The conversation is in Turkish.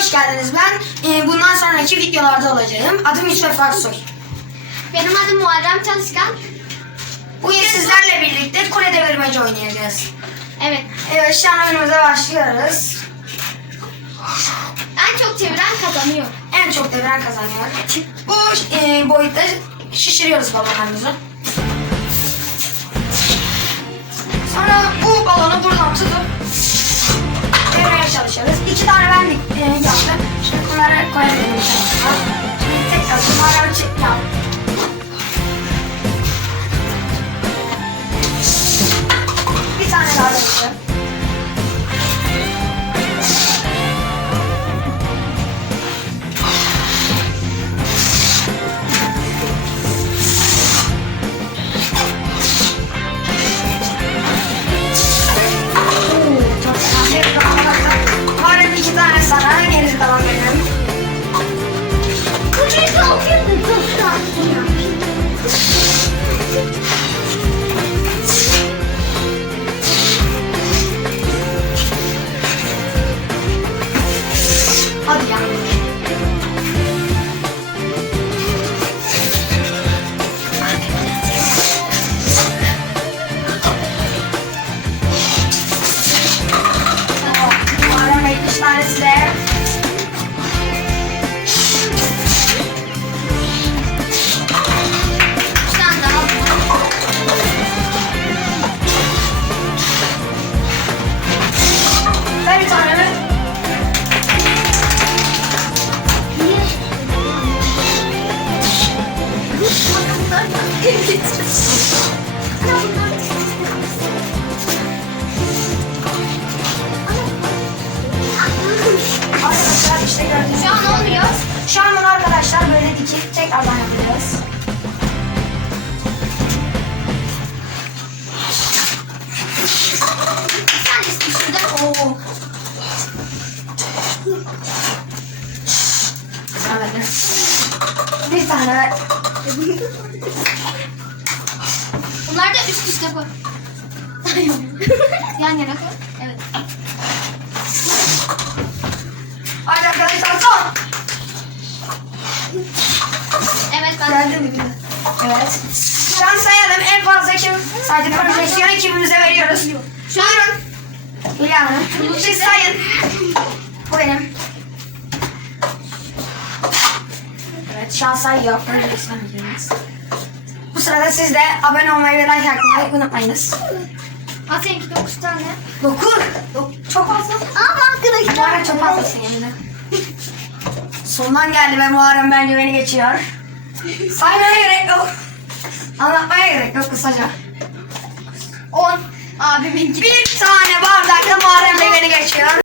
hoş geldiniz. Ben e, bundan sonraki videolarda olacağım. Adım Yusuf Aksoy. Benim adım Muharrem Çalışkan. Bugün sizlerle birlikte kule devirmeci oynayacağız. Evet. Evet şu an oyunumuza başlıyoruz. En çok çeviren kazanıyor. En çok deviren kazanıyor. Bu e, boyutta şişiriyoruz balonlarımızı. Sonra bu balonu buradan tutup devirmeye çalışıyoruz. İki tane ben e, yaptım. İçerisine. Tekrar bunları çek yap. Bir tane daha yapacağım. Var iki tane sana, gerisi kalan benim. Arkadaşlar işte gördüğünüz Şu an olmuyor. Şu an bunu arkadaşlar böyle dikip tekrardan yapacağız. Bir tane. Bunlar da üst üste koy. Yan yana koy. Evet. Hadi arkadaşlar son. Evet ben. Geldin mi? Evet. Şu an sayalım en fazla kim saydı profesyonel kimimize veriyoruz. Şu an Hülya Hanım. Siz sayın. Bu benim. An sayıyor. Profesyonelimiz. Bu sırada siz de abone olmayı ve like atmayı unutmayınız. Seninki 9 tane. Dokuz. Çok fazla. Ama arkadaşlar. Muharrem çok fazlasın yeminle. Sondan geldi ve Muharrem bence beni geçiyor. Saymaya gerek yok. Anlatmaya gerek yok kısaca. 10. Abimin. Bir tane bardakla Muharrem de beni geçiyor.